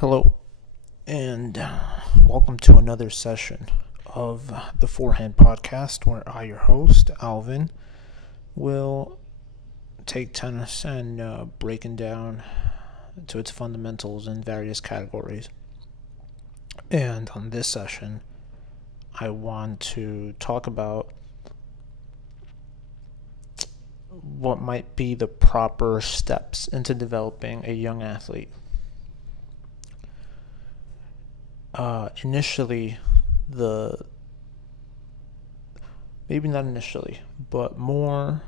Hello, and welcome to another session of the Forehand podcast, where I, your host, Alvin, will take tennis and breaking down to its fundamentals in various categories. And on this session, I want to talk about what might be the proper steps into developing a young athlete. Maybe not initially, but more,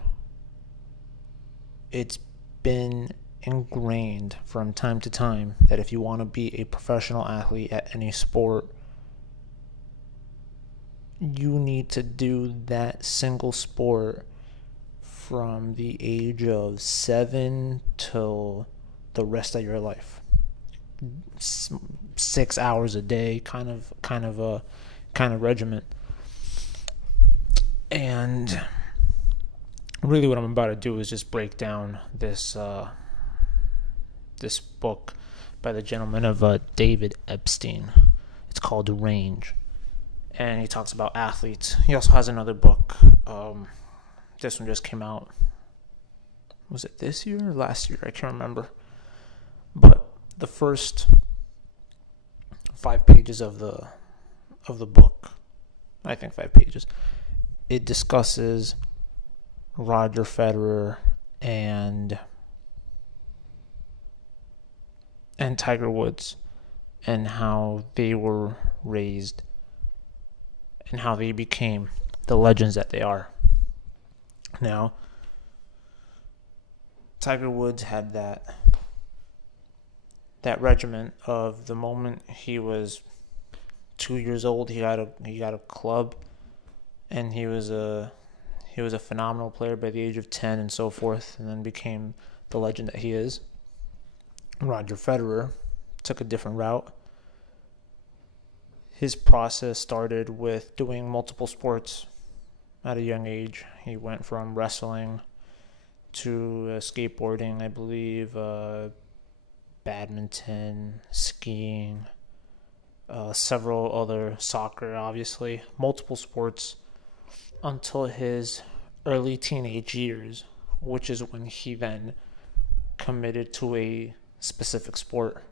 it's been ingrained from time to time that if you want to be a professional athlete at any sport, you need to do that single sport from the age of 7 till the rest of your life. 6 hours a day, kind of regiment. And really, what I'm about to do is just break down this book by the gentleman of David Epstein. It's called Range, and he talks about athletes. He also has another book. This one just came out. Was it this year or last year? I can't remember. But the first 5 pages of the book, I think 5 pages, it discusses Roger Federer and Tiger Woods and how they were raised and how they became the legends that they are. Now, Tiger Woods had that regiment of the moment he was 2 years old, he got a club, and he was a phenomenal player by the age of 10 and so forth, and then became the legend that he is. Roger Federer took a different route. His process started with doing multiple sports at a young age. He went from wrestling to skateboarding, I believe, badminton, skiing, several other, soccer, obviously, multiple sports, until his early teenage years, which is when he then committed to a specific sport.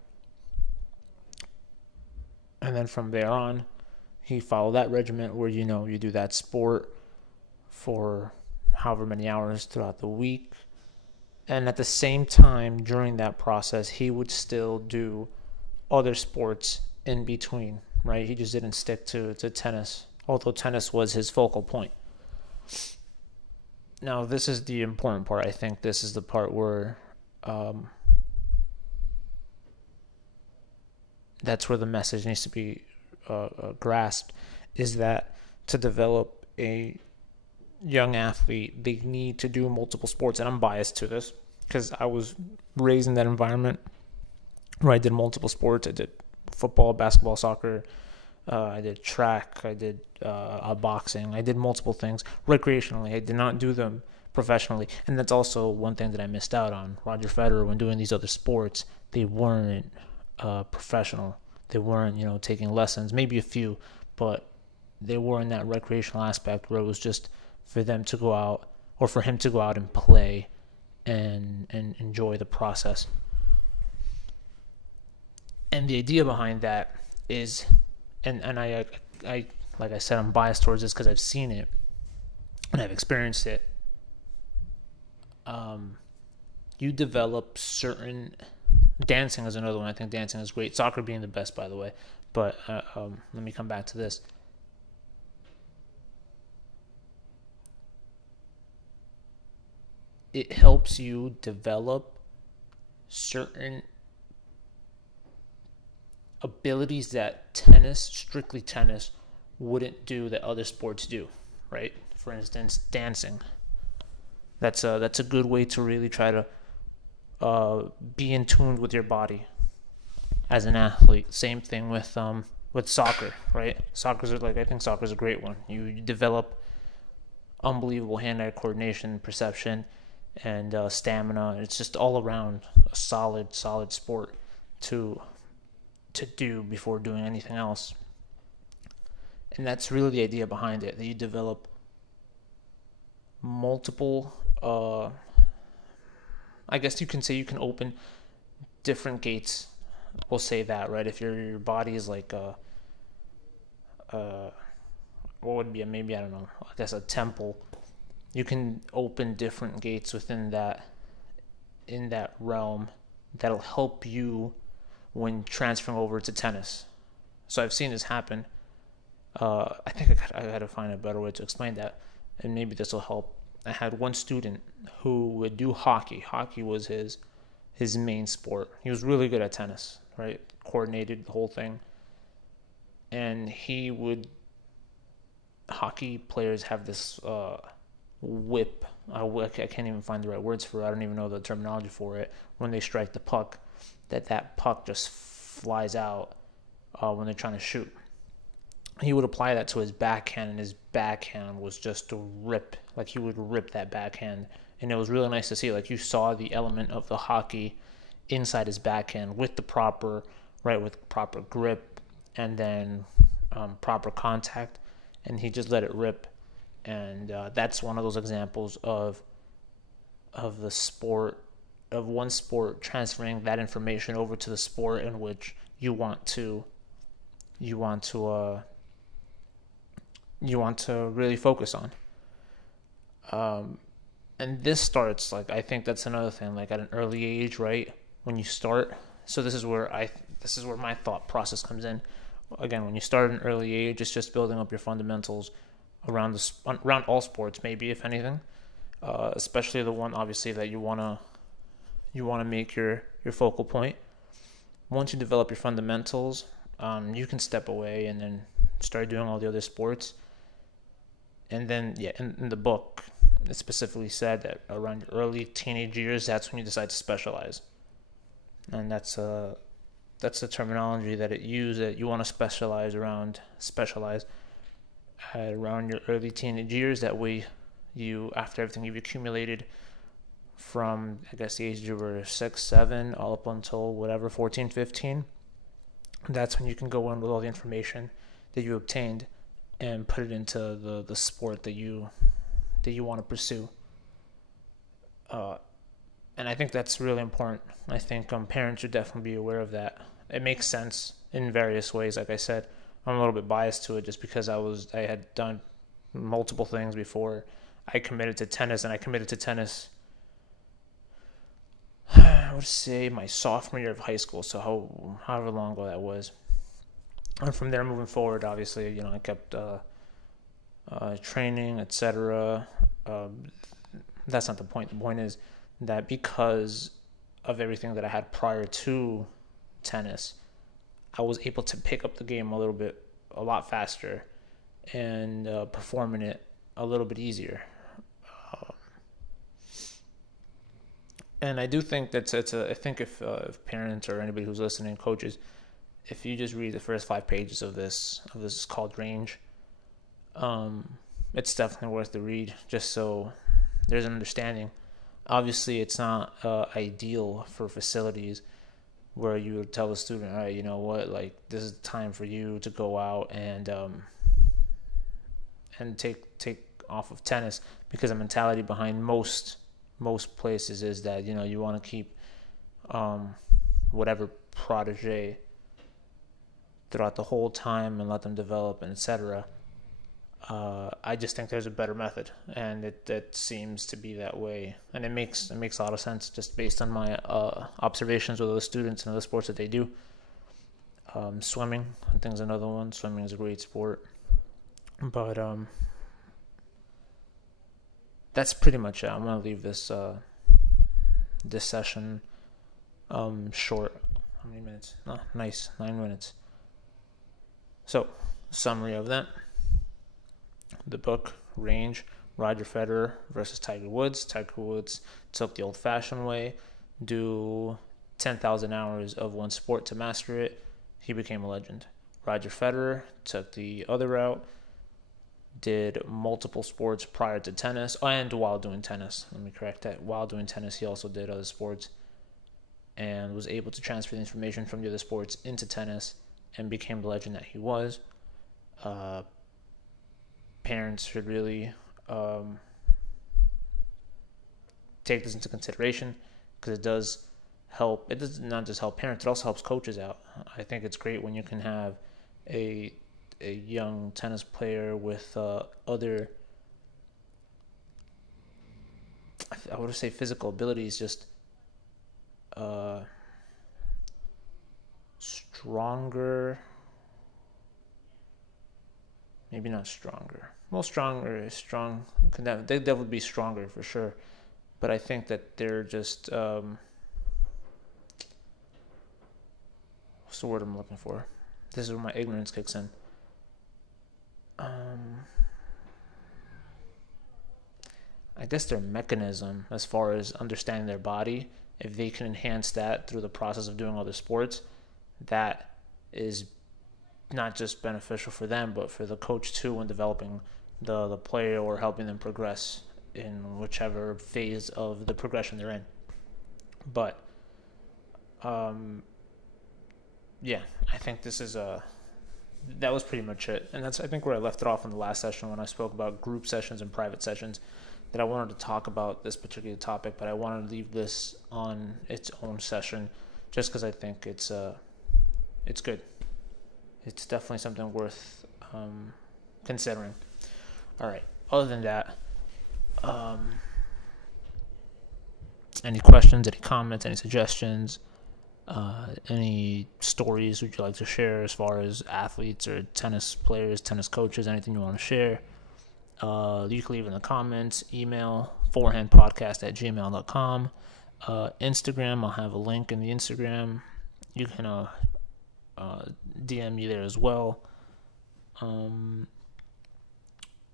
And then from there on, he followed that regiment where you do that sport for however many hours throughout the week. And at the same time, during that process, he would still do other sports in between, right? He just didn't stick to tennis, although tennis was his focal point. Now, this is the important part. I think this is the part where that's where the message needs to be grasped, is that to develop a young athlete, they need to do multiple sports. And I'm biased to this because I was raised in that environment where I did multiple sports. I did football, basketball, soccer. I did track. I did boxing. I did multiple things recreationally. I did not do them professionally. And that's also one thing that I missed out on. Roger Federer, when doing these other sports, they weren't professional. They weren't, taking lessons, maybe a few, but they were in that recreational aspect where it was just for them to go out, or for him to go out and play and enjoy the process. And the idea behind that is, and I like I said, I'm biased towards this because I've seen it and I've experienced it. You develop certain, dancing is another one. I think dancing is great. Soccer being the best, by the way. But let me come back to this. It helps you develop certain abilities that strictly tennis, wouldn't do that other sports do, right? For instance, dancing. That's a good way to really try to be in tune with your body as an athlete. Same thing with soccer, right? I think soccer's a great one. You develop unbelievable hand-eye coordination, perception, and stamina. It's just all around a solid sport to to do before doing anything else. And that's really the idea behind it, that you develop multiple, I guess you can say you can open different gates. We'll say that, right? If your body is like what would be maybe, I don't know, I guess a temple, you can open different gates within that, in that realm, that'll help you when transferring over to tennis. So I've seen this happen. I think I got to find a better way to explain that, and maybe this will help. I had one student who would do hockey. Hockey was his main sport. He was really good at tennis, right? Coordinated the whole thing. And hockey players have this whip. I can't even find the right words for it. I don't even know the terminology for it. When they strike the puck, that puck just flies out when they're trying to shoot. He would apply that to his backhand, and his backhand was just to rip. Like, he would rip that backhand. And it was really nice to see. Like, you saw the element of the hockey inside his backhand with the proper grip, and then proper contact. And he just let it rip. And that's one of those examples of the sport, of one sport transferring that information over to the sport in which you want to really focus on. And this starts, like, I think that's another thing, like at an early age, right? When you start, so this is where my thought process comes in. Again, when you start at an early age, it's just building up your fundamentals around all sports, maybe, if anything, especially the one obviously that you wanna make your focal point. Once you develop your fundamentals, you can step away and then start doing all the other sports. And then, in the book, it specifically said that around your early teenage years, that's when you decide to specialize. And that's the terminology that it used, that you want to specialize around your early teenage years. That way, you, after everything you've accumulated from, I guess, the age you were 6, 7, all up until whatever, 14, 15, that's when you can go in with all the information that you obtained and put it into the sport that you want to pursue. And I think that's really important. I think parents should definitely be aware of that. It makes sense in various ways. Like I said, I'm a little bit biased to it just because I had done multiple things before I committed to tennis, and I committed to tennis, I would say, my sophomore year of high school. So however long ago that was. And from there, moving forward, obviously, I kept training, etc. That's not the point. The point is that because of everything that I had prior to tennis, I was able to pick up the game a lot faster, and perform in it a little bit easier. And I do think I think if parents or anybody who's listening, coaches, if you just read the first 5 pages of this is called Range, it's definitely worth the read, just so there's an understanding. Obviously, it's not ideal for facilities where you would tell the student, all right, you know what, like, this is the time for you to go out and take off of tennis, because the mentality behind most places is that, you want to keep whatever protege throughout the whole time and let them develop, and etc. I just think there's a better method, and it seems to be that way, and it makes a lot of sense just based on my observations with other students and other sports that they do. Swimming, I think, is another one. Swimming is a great sport, but that's pretty much it. I'm gonna leave this session short. How many minutes? Oh, nice, 9 minutes. So, summary of that. The book, Range, Roger Federer versus Tiger Woods. Tiger Woods took the old-fashioned way, do 10,000 hours of one sport to master it. He became a legend. Roger Federer took the other route, did multiple sports prior to tennis, and while doing tennis. Let me correct that. While doing tennis, he also did other sports. and was able to transfer the information from the other sports into tennis and became the legend that he was. Parents should really take this into consideration, because it does help. It does not just help parents; it also helps coaches out. I think it's great when you can have a young tennis player with other, I would say, physical abilities, just stronger. Maybe not stronger. Well, strong. They would be stronger for sure. But I think that they're just what's the word I'm looking for? This is where my ignorance kicks in. I guess their mechanism, as far as understanding their body, if they can enhance that through the process of doing other sports, that is not just beneficial for them, but for the coach too, when developing the player or helping them progress in whichever phase of the progression they're in. But yeah, I think that was pretty much it, and that's, I think, where I left it off in the last session when I spoke about group sessions and private sessions. That I wanted to talk about this particular topic, but I wanted to leave this on its own session, just because I think it's good. It's definitely something worth considering. All right. Other than that, any questions, any comments, any suggestions, any stories would you like to share as far as athletes or tennis players, tennis coaches, anything you want to share? You can leave in the comments, email forehandpodcast@gmail.com. Instagram, I'll have a link in the Instagram. You can DM me there as well. And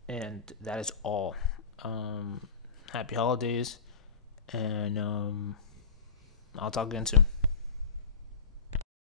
that is all. Happy holidays, and I'll talk again soon.